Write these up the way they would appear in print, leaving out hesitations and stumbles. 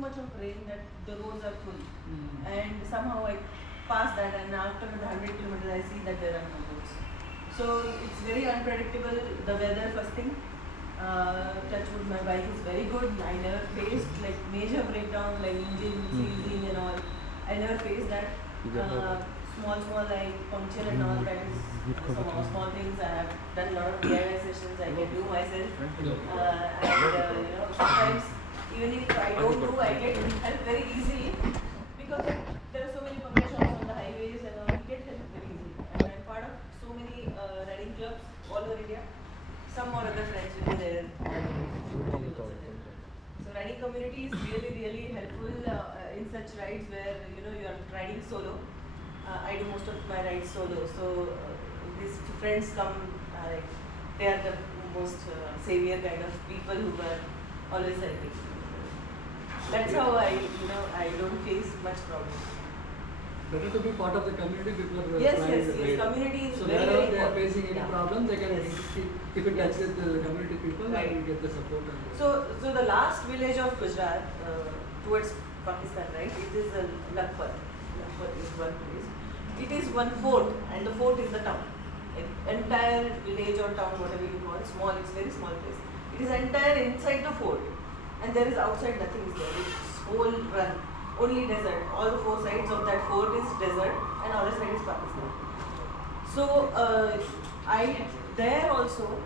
much of rain that the roads are full. And somehow I pass that, and after 100 kilometers I see that there are no roads. So it's very unpredictable, the weather first thing. Touch wood, my bike is very good. I never faced like major breakdown like engine, seizing and all. I never faced that. Small like puncture and all, that is some small things. I have done a lot of DIY sessions, I can do myself. Sometimes even if I don't do, I get help very easily because there are so many puncture shops on the highways and all, I get help very easily. And I'm part of so many riding clubs all over India. Some or other friends will be there. So riding community is really helpful in such rides where you are riding solo. I do most of my rides solo, so these friends come, they are the most savior kind of people who are always helping. That's how I don't face much problem. Better to be part of the community, people are yes, community is so very, wherever very they are facing any problem, they can keep in touch with the community people and get the support. So the last village of Gujarat towards Pakistan, right? It is Lakhpat. Lakhpat is one place. It is one fort, and the fort is the town. Entire village or town, whatever you call, small. It's very small place. It is entire inside the fort, and there is outside nothing is there. It's whole run. Only desert. All the four sides of that fort is desert, and other side is Pakistan. So there also,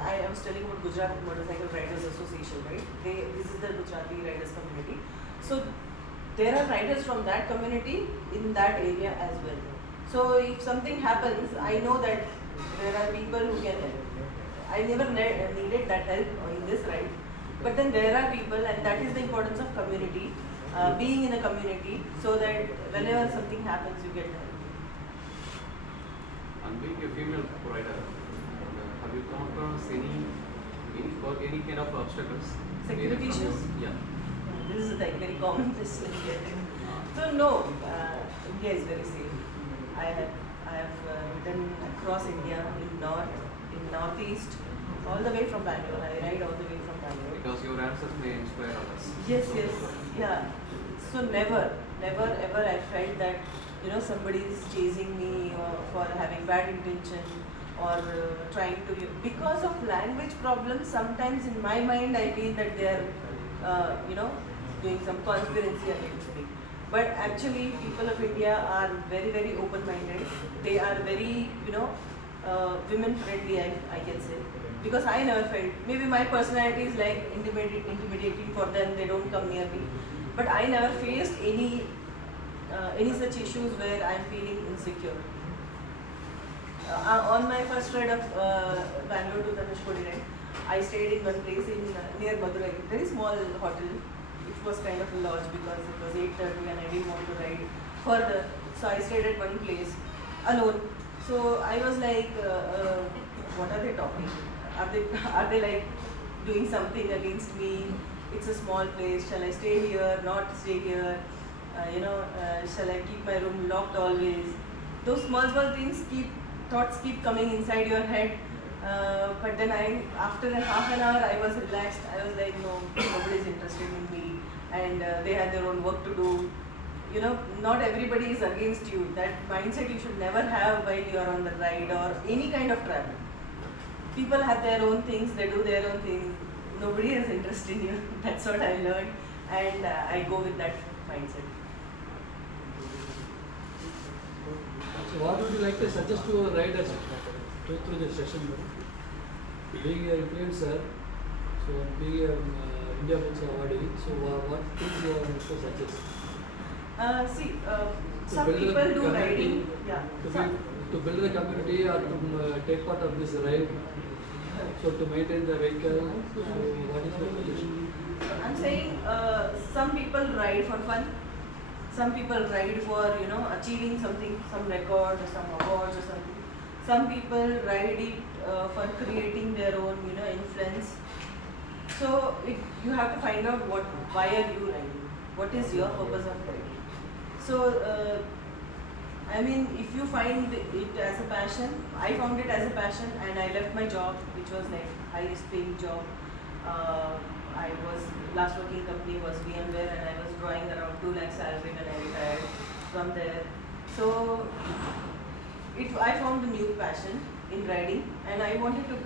I was telling about Gujarat Motorcycle Riders Association, right? This is the Gujarati riders community. So there are riders from that community in that area as well. So if something happens, I know that there are people who can help. I never needed that help in this ride, but then there are people, and that is the importance of community. Being in a community, so that whenever something happens, you get help. And being a female rider, have you come across any kind of obstacles? Security issues? Yeah. This is like very common question. So no, India is very safe. I have ridden across India, in north, in northeast, all the way from Bangalore. I ride all the way from Bangalore. Because your answers may inspire others. Yes, yeah. So never ever I felt that somebody is chasing me or for having bad intention or trying to, because of language problems. Sometimes in my mind I feel that they are doing some conspiracy against me. But actually people of India are very open-minded. They are very women friendly, I can say, because I never felt, maybe my personality is like intimidating for them, they don't come near me, but I never faced any such issues where I am feeling insecure. On my first ride of Bangalore to Dhanushkodi ride, I stayed in one place near Madurai, very small hotel. It was kind of a lodge because it was 8:30 and I didn't want to ride further, so I stayed at one place alone. So I was like, what are they talking? Are they like doing something against me? It's a small place. Shall I stay here? Not stay here? Shall I keep my room locked always? Those small things thoughts keep coming inside your head. But then after half an hour, I was relaxed. I was like, no, nobody is interested in me, and they have their own work to do. Not everybody is against you. That mindset you should never have while you are on the ride or any kind of travel. People have their own things, they do their own things. Nobody has interest in you. That's what I learned, and I go with that mindset. So what would you like to suggest to our riders through this session? Being an influencer, so being an India Books awardee, so what things you want to suggest? Some people do riding. Yeah. To build the community or to take part of this ride, so to maintain the vehicle, so what is your suggestion? I'm saying some people ride for fun. Some people ride for achieving something, some record or some awards or something. Some people ride it for creating their own influence. So you have to find out why are you riding? What is your purpose of riding? So if you find it as a passion, I found it as a passion, and I left my job, which was like highest paying job. last working company was VMware, and I was drawing around 2 lakh salary when I retired from there. So I found a new passion in riding, and I wanted to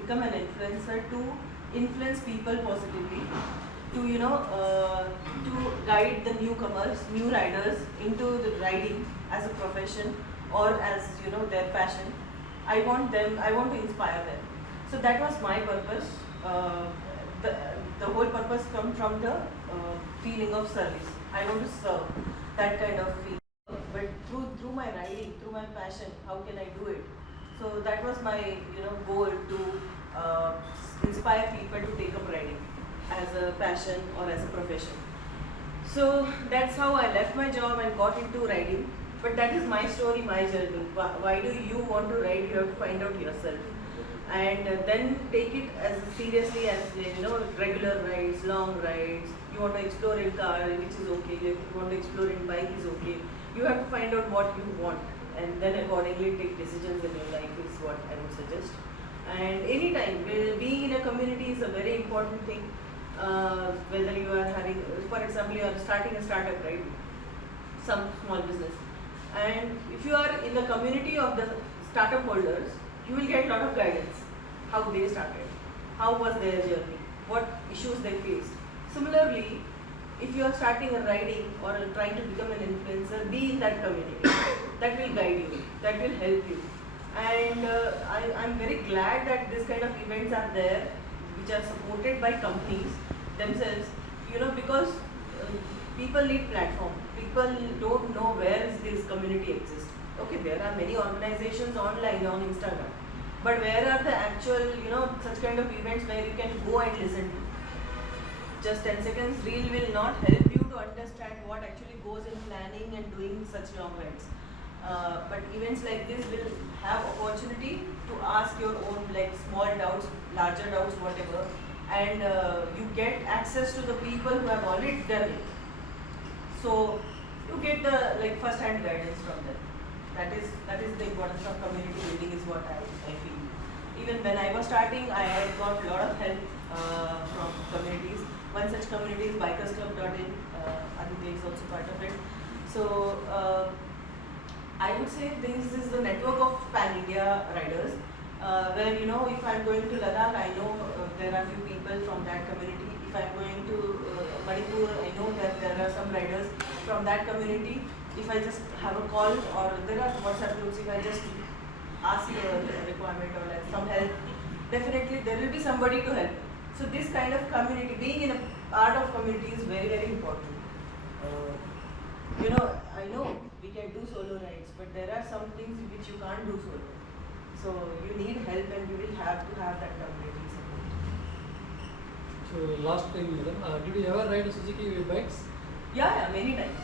become an influencer to influence people positively, to guide the newcomers, new riders into the riding as a profession or as their passion. I want to inspire them. So that was my purpose. The whole purpose comes from the feeling of service. I want to serve that kind of feeling. But through my riding, through my passion, how can I do it? So that was my goal, to inspire people to take up riding as a passion or as a profession. So that's how I left my job and got into riding. But that is my story, my journey. Why do you want to ride? You have to find out yourself, and then take it as seriously as regular rides, long rides. You want to explore in car, which is okay. You want to explore in bike, is okay. You have to find out what you want, and then accordingly take decisions in your life is what I would suggest. And anytime, being in a community is a very important thing. Whether you are having, for example, you are starting a startup, right? Some small business. And if you are in the community of the startup holders, you will get a lot of guidance. How they started, how was their journey, what issues they faced. Similarly, if you are starting a riding or trying to become an influencer, be in that community. That will guide you, that will help you. And I'm very glad that this kind of events are there, which are supported by companies themselves, because people need platform. People don't know where this community exists. Okay, there are many organizations online on Instagram, but where are the actual, such kind of events where you can go and listen to? Just 10 seconds reel will not help you to understand what actually goes in planning and doing such long rides. But events like this will have opportunity to ask your own small doubts, larger doubts, whatever, and you get access to the people who have already done it. So you get the first-hand guidance from them. That is the importance of community building, is what I feel. Even when I was starting, I had got a lot of help from communities. One such community is bikersclub.in. Aditya is also part of it. So I would say this is the network of pan-India riders, where if I'm going to Ladakh, I know there are few people from that community. If I'm going to Manipur, I know that there are some riders from that community. If I just have a call, or there are WhatsApp groups, if I just ask a requirement or some help, definitely there will be somebody to help. So this kind of community, being in a part of community, is very, very important. I know we can do solo rides, but there are some things which you can't do solo. So you need help, and you will have to have that community support. So last time, madam, did you ever ride Suzuki bikes? Yeah, many times.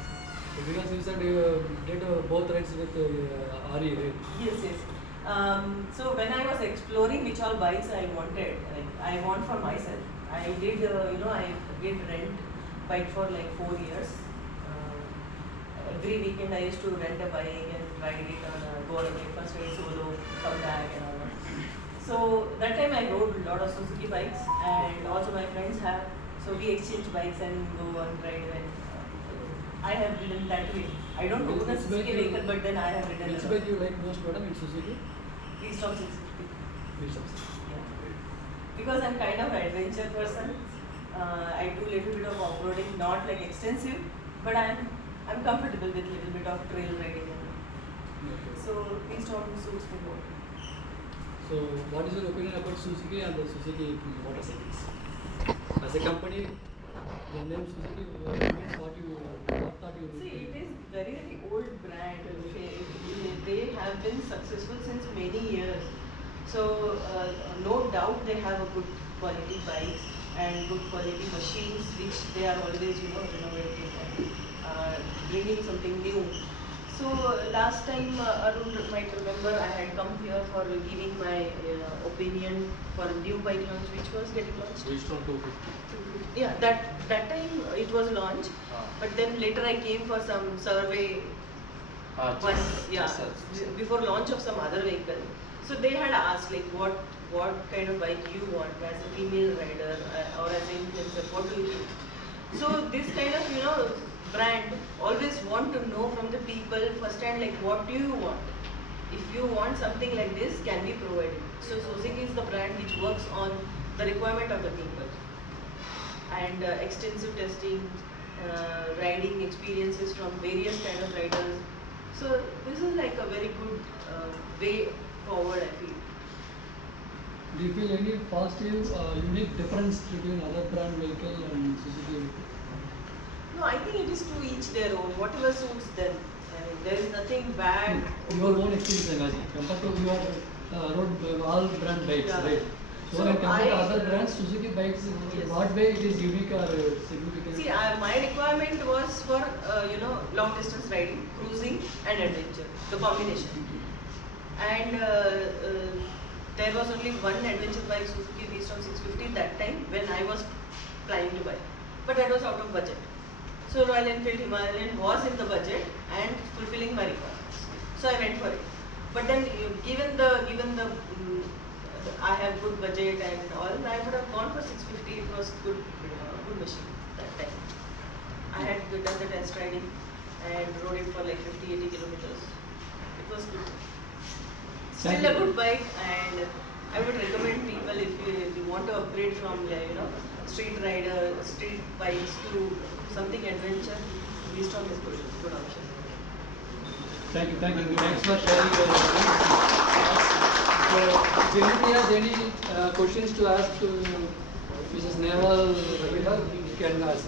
Because you said you did both rides with RE, right? Yes. So when I was exploring which all bikes I wanted, I want for myself, I did, I did rent bike for 4 years. Every weekend I used to rent a bike and ride it go on a breakfast ride solo, come back and all that. So that time I rode a lot of Suzuki bikes, and also my friends have. So we exchange bikes and go on ride, and I have ridden that way. I don't own a Suzuki vehicle, but then I have ridden. Which bike you like most, madam, in Suzuki? Freestyle 650. Freestyle 650. Yeah. Because I'm kind of an adventure person. I do little bit of off-roading, not extensive, but I'm comfortable with little bit of trail riding. Okay. So freestyle suits me more. So what is your opinion about Suzuki and the Suzuki motorcycles? As a company, the name Suzuki means what thought you See, it is very, very old brand. They have been successful since many years. So no doubt they have a good quality bikes and good quality machines, which they are always renovating and bringing something new. So last time, Arun might remember, I had come here for giving my opinion for a new bike launch, which was getting launched. Bridgestone 250. Yeah, that time it was launched, but then later I came for some survey before launch of some other vehicle. So they had asked what what kind of bike you want as a female rider or as an influencer, what do you think? So this kind of brand always want to know from the people first hand, like what do you want? If you want something like this, can be provided. So Suzuki is the brand which works on the requirement of the people and extensive testing, riding experiences from various kind of riders. So this is like a very good way forward, I feel. Do you feel any positive, unique difference between other brand vehicle and Suzuki vehicle? No, I think it is to each their own, whatever suits them. I mean, there is nothing bad. Your own experience, Rajaj, compared to your road all brand bikes, Yeah. right? So, So when compared to I- other brands, Suzuki bikes, in Yes. what way it is unique or significant? See, my requirement was for long distance riding, cruising, and adventure, the combination. And there was only one adventure bike, Suzuki V-Strom 650 that time when I was planning to buy, but that was out of budget. So Royal Enfield Himalayan was in the budget and fulfilling my requirements. So I went for it. But then given the I have good budget and all, I would have gone for 650. It was good machine that time. I had done the test riding and rode it for like 50-80 kilometers. It was good. Still a good bike, and I would recommend people if you want to upgrade from street bikes to something adventure, V-Strom is good option. Thank you. Thanks for sharing your experience. So, if anybody has any questions to ask to Mrs. Nehal, you can ask.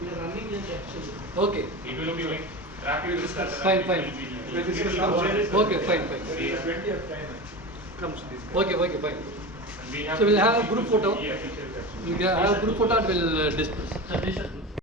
We are running it actually. Okay. It will be like track will start. Fine. We'll discuss about it. Okay, fine. There is plenty of time. Comes. Okay, fine. We have So we'll have a group photo. key officials actually. We can have a group photo and we'll discuss. Suggestion.